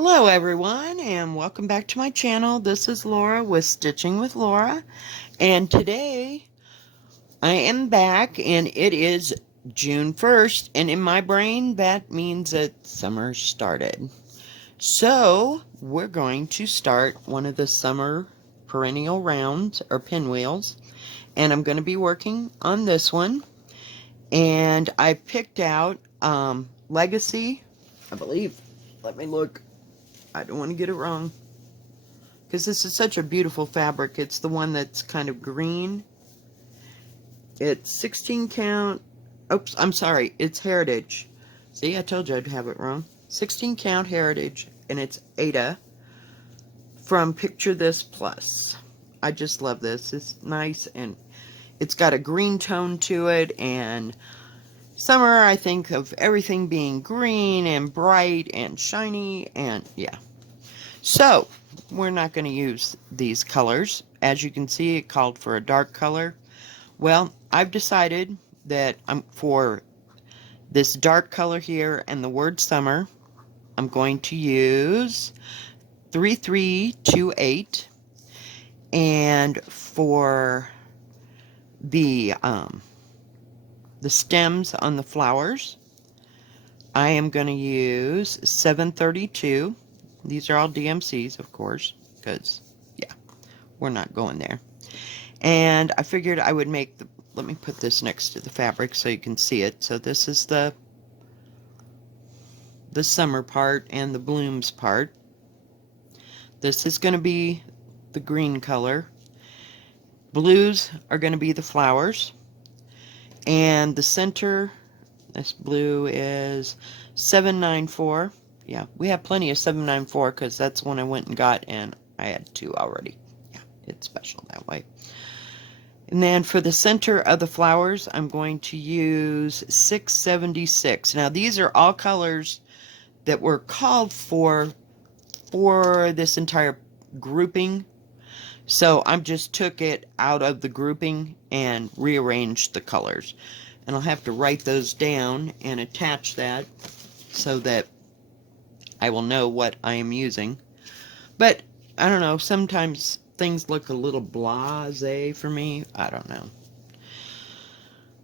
Hello everyone and welcome back to my channel. This is Laura with Stitching with Laura, and today I am back and it is June 1st, and in my brain that means that summer started. So we're going to start one of the summer perennial rounds or pinwheels, and I'm going to be working on this one, and I picked out Legacy, I believe. Let me look. I don't want to get it wrong, because this is such a beautiful fabric. It's the one that's kind of green. It's 16 count. Oops, I'm sorry. It's Heritage. See, I told you I'd have it wrong. 16 count Heritage, and it's Ada from Picture This Plus. I just love this. It's nice, and it's got a green tone to it, and summer, I think of everything being green and bright and shiny, and yeah. So, we're not going to use these colors. As you can see, it called for a dark color. Well, I've decided that for this dark color here and the word summer, I'm going to use 3328. And for the stems on the flowers, I am going to use 732. These are all DMCs, of course, because, yeah, we're not going there. And I figured I would make let me put this next to the fabric so you can see it. So this is the summer part and the blooms part. This is going to be the green color. Blues are going to be the flowers. And the center, this blue is 794. Yeah, we have plenty of 794 because that's one I went and got, and I had two already. Yeah, it's special that way. And then for the center of the flowers, I'm going to use 676. Now, these are all colors that were called for this entire grouping. So I just took it out of the grouping and rearranged the colors. And I'll have to write those down and attach that so that I will know what I am using. But, I don't know, sometimes things look a little blasé for me. I don't know.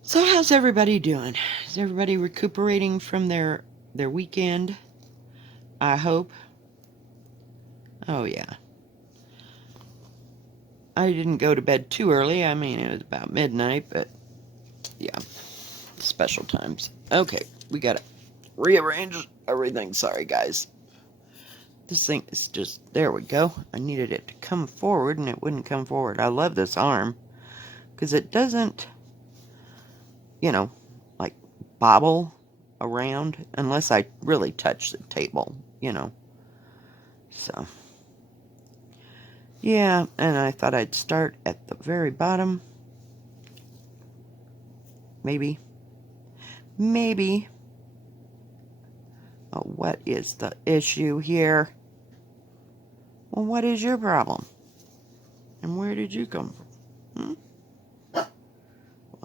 So how's everybody doing? Is everybody recuperating from their weekend? I hope. Oh yeah. I didn't go to bed too early. I mean, it was about midnight, but yeah, special times. Okay, we gotta rearrange everything. Sorry, guys. This thing is just, there we go. I needed it to come forward, and it wouldn't come forward. I love this arm, because it doesn't, you know, like bobble around unless I really touch the table, you know. So, yeah, and I thought I'd start at the very bottom. Maybe. Oh, what is the issue here? Well, what is your problem? And where did you come from? Well,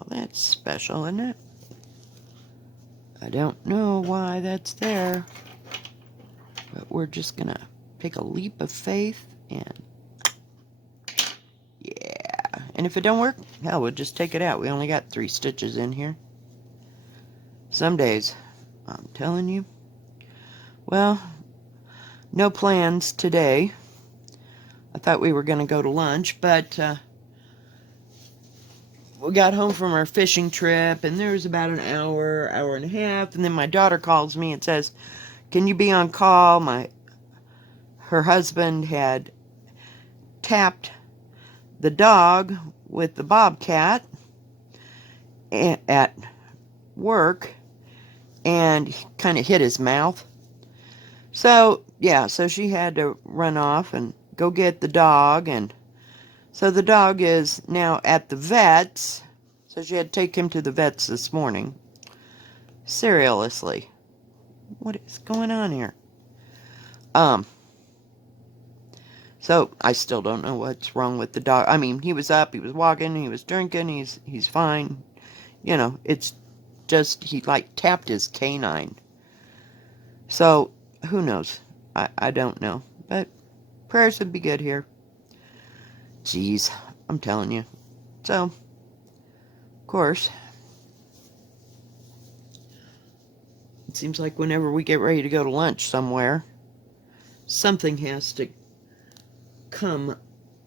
that's special, isn't it? I don't know why that's there, but we're just gonna take a leap of faith, and yeah. And if it don't work, hell, we'll just take it out. We only got 3 stitches in here. Some days, I'm telling you. Well, no plans today. I thought we were going to go to lunch, but we got home from our fishing trip, and there was about an hour and a half, and then my daughter calls me and says, "Can you be on call?" Her husband had tapped the dog with the bobcat at work, and kind of hit his mouth. So, yeah, so she had to run off and go get the dog, and so the dog is now at the vet's, so she had to take him to the vet's this morning. Seriously, what is going on here? So I still don't know what's wrong with the dog. I mean, he was up, he was walking, he was drinking, he's fine. You know, it's just he like tapped his canine. So who knows? I don't know. But prayers would be good here. Jeez, I'm telling you. So, of course, it seems like whenever we get ready to go to lunch somewhere, something has to come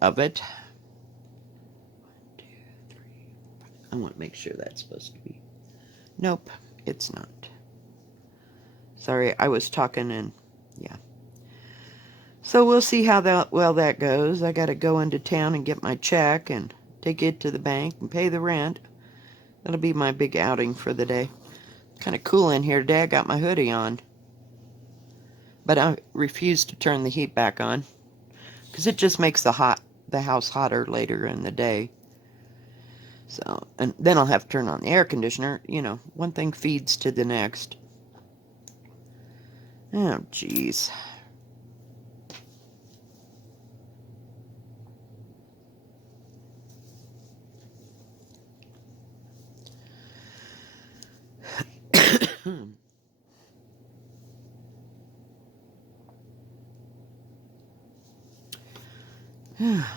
of it. 1, 2, 3. I want to make sure that's supposed to be. Nope, it's not. Sorry, I was talking and yeah. So we'll see how that goes. I got to go into town and get my check and take it to the bank and pay the rent. That'll be my big outing for the day. Kind of cool in here today. I got my hoodie on. But I refuse to turn the heat back on because it just makes the house hotter later in the day. So, and then I'll have to turn on the air conditioner. You know, one thing feeds to the next. Oh, jeez.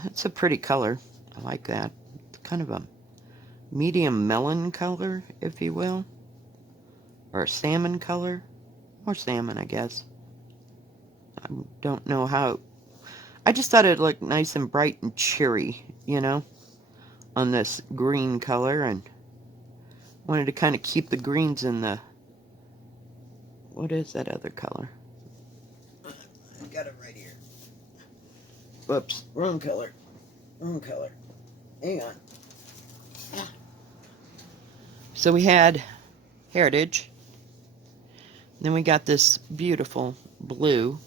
It's a pretty color. I like that. It's kind of a medium melon color, if you will. Or a salmon color. Or salmon, I guess. I don't know how. I just thought it looked nice and bright and cheery, you know, on this green color. And wanted to kind of keep the greens in the... What is that other color? I got it right here. Whoops, wrong color. Wrong color. Hang on. So we had Heritage. Then we got this beautiful blue.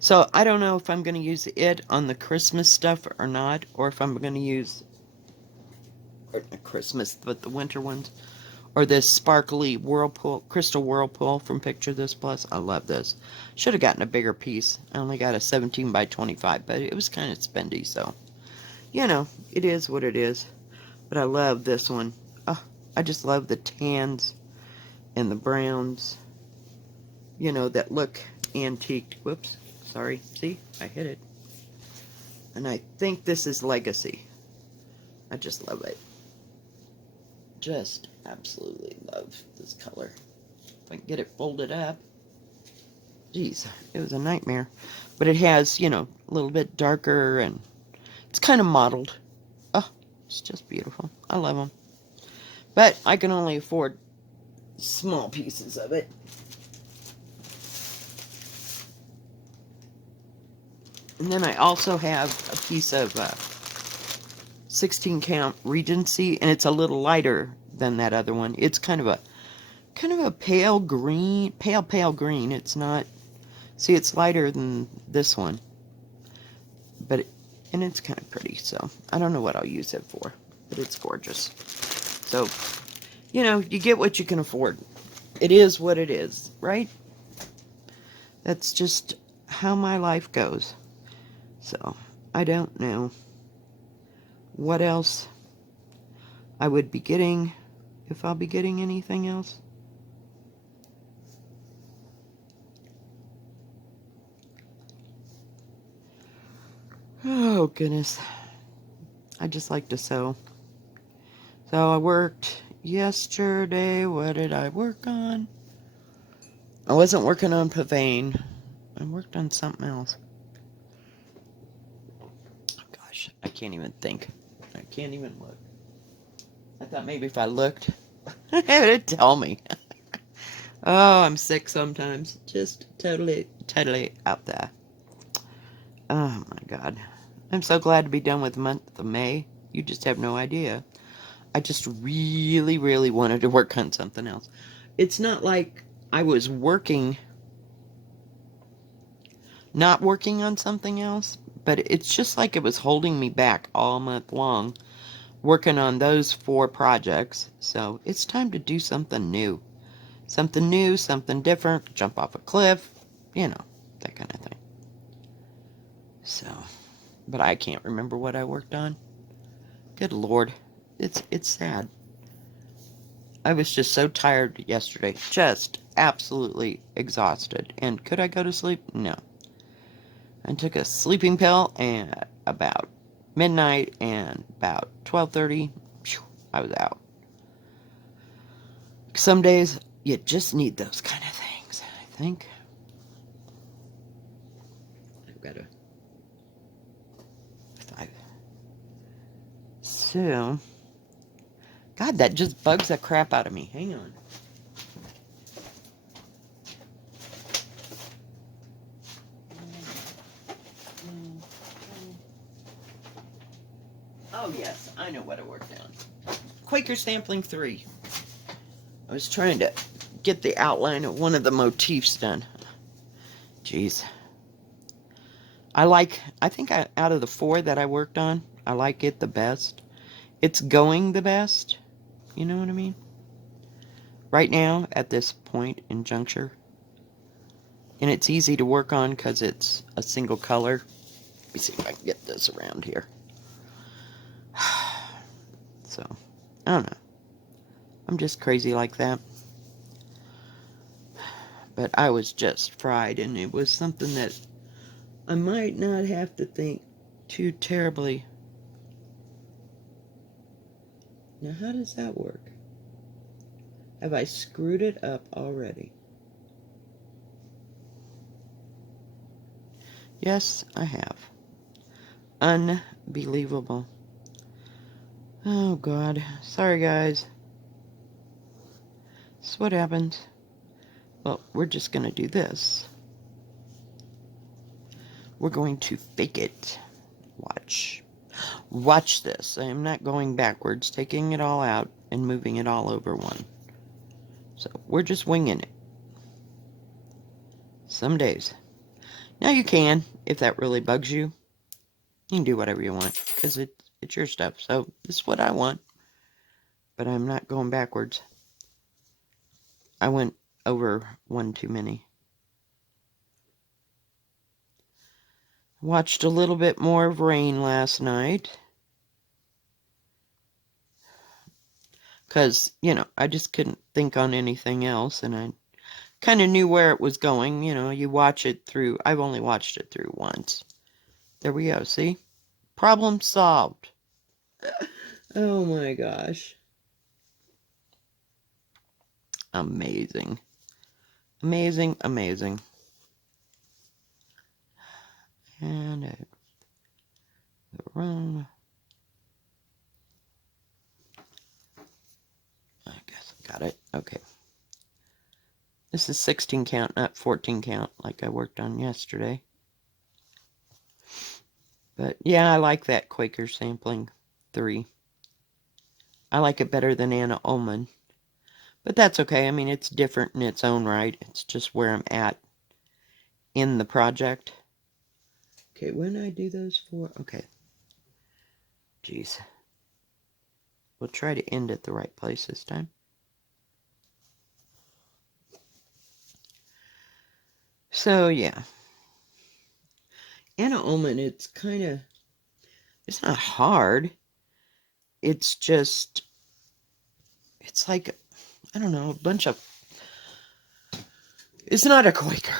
So I don't know if I'm going to use it on the Christmas stuff or not, or if I'm going to use Christmas, but the winter ones, or this sparkly crystal whirlpool from Picture This Plus. I love this. Should have gotten a bigger piece. I only got a 17 by 25, but it was kind of spendy, so you know, it is what it is. But I love this one. Oh, I just love the tans and the browns, you know, that look antiqued. Whoops, sorry. See, I hit it. And I think this is Legacy. I just love it. Just absolutely love this color. If I can get it folded up. Jeez, it was a nightmare. But it has, you know, a little bit darker and it's kind of mottled. Oh, it's just beautiful. I love them. But I can only afford small pieces of it. And then I also have a piece of 16 count Regency, and it's a little lighter than that other one. It's kind of a pale green, pale green. It's not, see, it's lighter than this one, but and it's kind of pretty. So I don't know what I'll use it for, but it's gorgeous. So, you know, you get what you can afford. It is what it is, right? That's just how my life goes. So I don't know what else I would be getting, if I'll be getting anything else. Oh, goodness. I just like to sew. So I worked yesterday. What did I work on? I wasn't working on Pavane. I worked on something else. Gosh, I can't even think. I can't even look. I thought maybe if I looked, it'd tell me. Oh, I'm sick sometimes. Just totally out there. Oh my God. I'm so glad to be done with the month of May. You just have no idea. I just really, really wanted to work on something else. It's not like I was not working on something else, but it's just like it was holding me back all month long, working on those 4 projects. So it's time to do something new. Something new, something different, jump off a cliff, you know, that kind of thing. So, but I can't remember what I worked on. Good Lord. It's sad. I was just so tired yesterday. Just absolutely exhausted. And could I go to sleep? No. I took a sleeping pill at about midnight, and about 12:30, I was out. Some days you just need those kind of things, I think. I've got a 5. So, God, that just bugs the crap out of me. Hang on. Oh, yes, I know what I worked on. Quaker Sampling 3. I was trying to get the outline of one of the motifs done. Jeez. I think out of the 4 that I worked on, I like it the best. It's going the best. You know what I mean? Right now, at this point in juncture. And it's easy to work on because it's a single color. Let me see if I can get this around here. So, I don't know. I'm just crazy like that. But I was just fried, and it was something that I might not have to think too terribly. Now, how does that work? Have I screwed it up already? Yes, I have. Unbelievable. Oh, God. Sorry, guys. That's what happens. Well, we're just going to do this. We're going to fake it. Watch. Watch this. I am not going backwards, taking it all out and moving it all over one. So, we're just winging it. Some days. Now you can, if that really bugs you. You can do whatever you want, because it's your stuff. So, this is what I want. But I'm not going backwards. I went over one too many. Watched a little bit more of Rain last night. Because, I just couldn't think on anything else. And I kind of knew where it was going. You watch it through. I've only watched it through once. There we go. See? Problem solved. Oh my gosh. Amazing. Amazing, amazing. And the wrong. I guess I got it. Okay. This is 16 count, not 14 count, like I worked on yesterday. But yeah, I like that Quaker Sampling 3. I like it better than Anna Ullman. But that's okay. I mean, it's different in its own right. It's just where I'm at in the project. Okay, when I do those 4... Okay. Jeez. We'll try to end at the right place this time. So, yeah. Anna Ullman, it's kind of... It's not hard. It's just... It's like, I don't know, a bunch of... It's not a Quaker.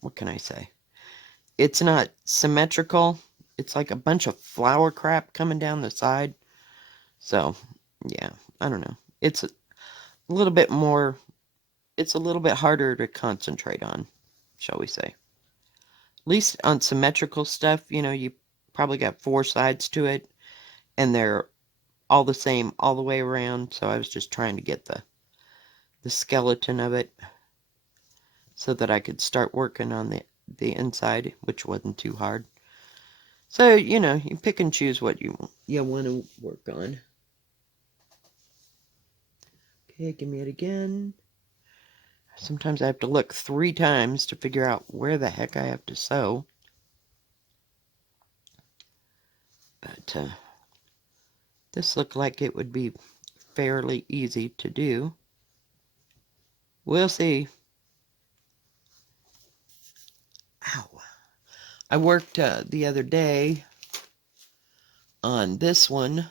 What can I say? It's not symmetrical. It's like a bunch of flower crap coming down the side. So, yeah, I don't know. It's a little bit more... It's a little bit harder to concentrate on, shall we say. At least on symmetrical stuff, you probably got 4 sides to it, and they're all the same all the way around. So I was just trying to get the skeleton of it so that I could start working on the inside, which wasn't too hard. So, you pick and choose what you want to work on. Okay, give me it again. Sometimes I have to look 3 times to figure out where the heck I have to sew. But this looked like it would be fairly easy to do. We'll see. Ow. I worked the other day on this one,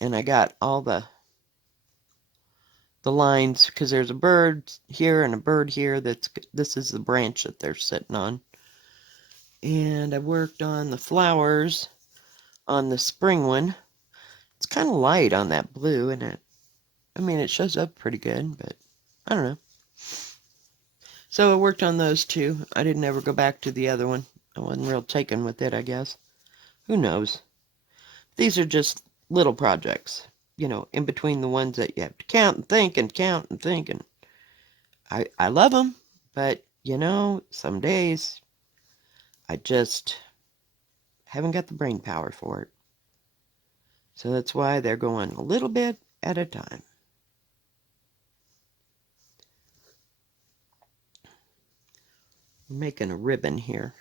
and I got all the the lines, because there's a bird here and a bird here. This is the branch that they're sitting on. And I worked on the flowers on the spring one. It's kind of light on that blue, and it shows up pretty good, but I don't know. So I worked on those two. I didn't ever go back to the other one. I wasn't real taken with it, I guess. Who knows? These are just little projects, in between the ones that you have to count and think and count and think. And I love them, but, some days I just haven't got the brain power for it. So that's why they're going a little bit at a time. I'm making a ribbon here.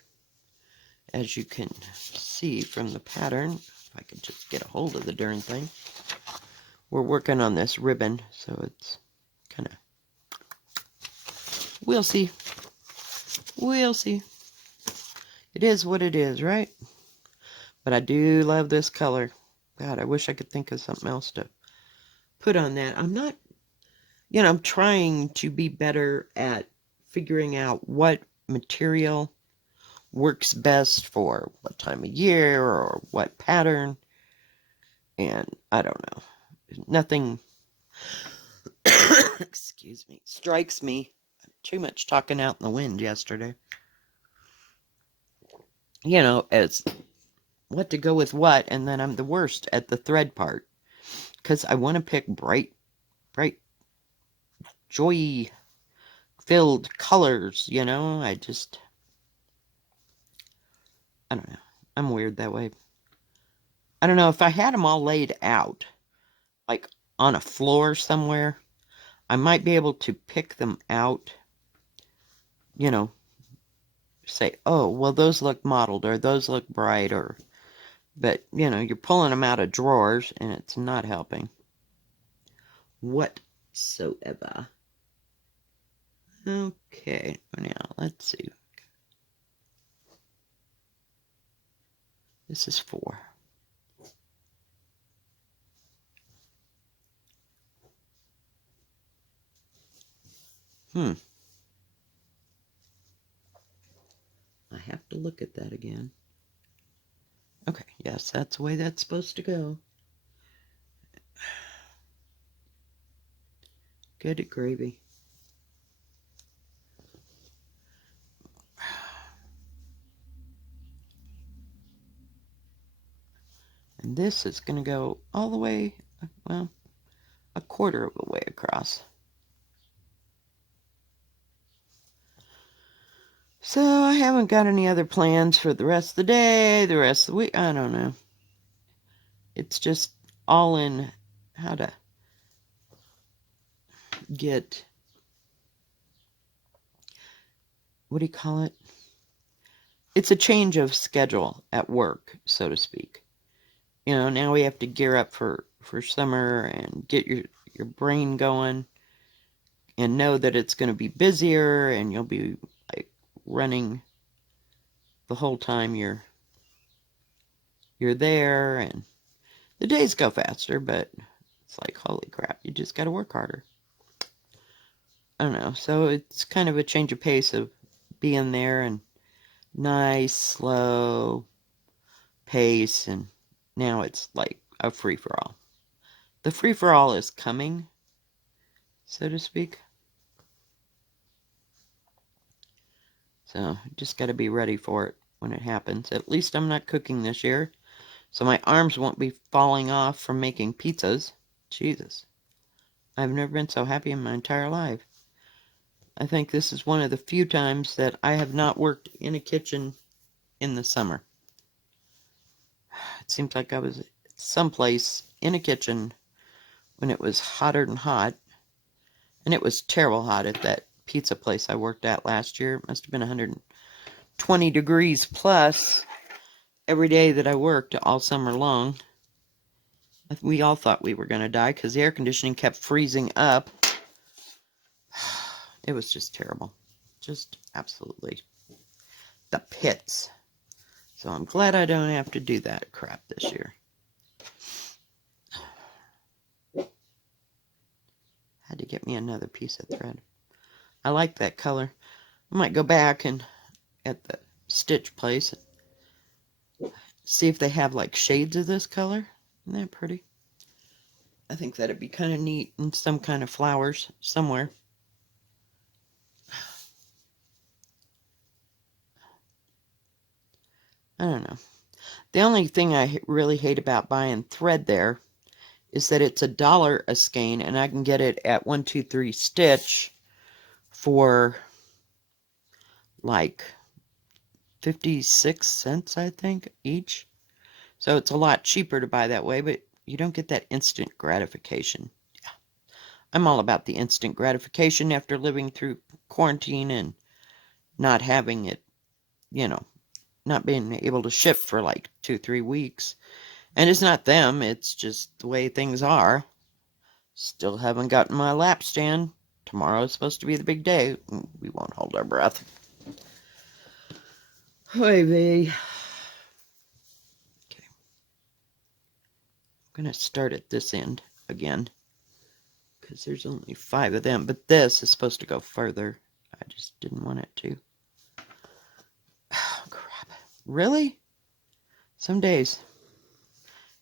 As you can see from the pattern, if I could just get a hold of the darn thing. We're working on this ribbon, so it's kind of... We'll see. We'll see. It is what it is, right? But I do love this color. God, I wish I could think of something else to put on that. I'm not... I'm trying to be better at figuring out what material works best for what time of year or what pattern. And I don't know. Nothing, excuse me, strikes me. Too much talking out in the wind yesterday. As what to go with what, and then I'm the worst at the thread part. Because I want to pick bright, joy-filled colors, I don't know. I'm weird that way. I don't know, if I had them all laid out, like on a floor somewhere, I might be able to pick them out, say, oh, well, those look mottled, or those look bright, but, you're pulling them out of drawers, and it's not helping whatsoever. Okay, now, let's see. This is 4. I have to look at that again. Okay, yes, that's the way that's supposed to go. Good gravy. And this is going to go all the way, well, a quarter of the way across. So I haven't got any other plans for the rest of the day, the rest of the week. I don't know. It's just all in how to get, what do you call it? It's a change of schedule at work, so to speak. Now we have to gear up for summer and get your brain going and know that it's going to be busier and you'll be like running the whole time you're there, and the days go faster, but it's like, holy crap, you just got to work harder. I don't know. So it's kind of a change of pace of being there, and nice, slow pace, and now it's like a free-for-all. The free-for-all is coming, so to speak. So just got to be ready for it when it happens. At least I'm not cooking this year, so my arms won't be falling off from making pizzas. Jesus. I've never been so happy in my entire life. I think this is one of the few times that I have not worked in a kitchen in the summer. It seems like I was someplace in a kitchen when it was hotter than hot. And it was terrible hot at that pizza place I worked at last year. It must have been 120 degrees plus every day that I worked all summer long. We all thought we were going to die because the air conditioning kept freezing up. It was just terrible. Just absolutely the pits. So I'm glad I don't have to do that crap this year. Had to get me another piece of thread. I like that color. I might go back and at the stitch place see if they have like shades of this color. Isn't that pretty? I think that'd be kind of neat in some kind of flowers somewhere. I don't know. The only thing I really hate about buying thread there is that it's $1 a skein, and I can get it at 123 Stitch for like 56 cents, I think, each. So it's a lot cheaper to buy that way, but you don't get that instant gratification. Yeah. I'm all about the instant gratification after living through quarantine and not having it, you know, not being able to ship for like 2-3 weeks. And it's not them, it's just the way things are. Still haven't gotten my lap stand. Tomorrow is supposed to be the big day. We won't hold our breath. Hey, vey. Okay. I'm going to start at this end again, because there's only 5 of them, but this is supposed to go further. I just didn't want it to. Oh, crap. Really? Some days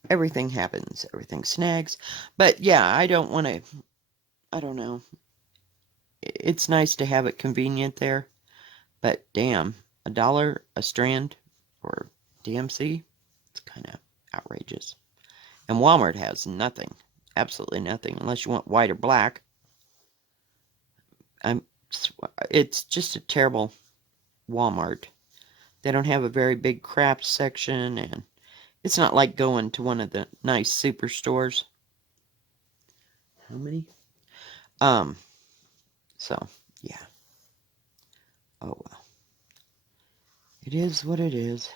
everything happens, everything snags. But yeah, I don't want to, I don't know. It's nice to have it convenient there, but damn, $1 a strand for DMC, it's kind of outrageous. And Walmart has nothing, absolutely nothing, unless you want white or black. It's just a terrible Walmart. They don't have a very big craft section, and it's not like going to one of the nice superstores. How many? So, yeah. Oh, well. It is what it is.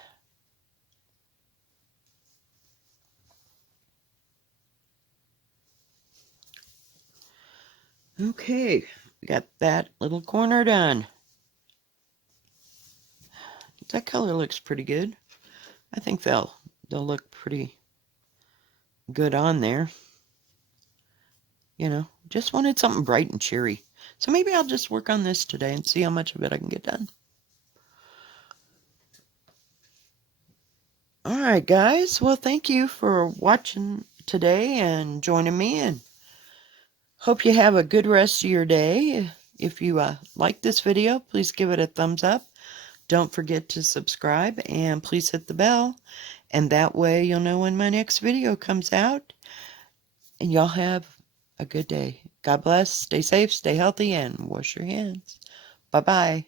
Okay, we got that little corner done. That color looks pretty good. I think they'll look pretty good on there. You know, just wanted something bright and cheery. So maybe I'll just work on this today and see how much of it I can get done. Alright guys, well thank you for watching today and joining me, and hope you have a good rest of your day. If you like this video, please give it a thumbs up. Don't forget to subscribe, and please hit the bell, and that way you'll know when my next video comes out. And y'all have a good day. God bless, stay safe, stay healthy, and wash your hands. Bye-bye.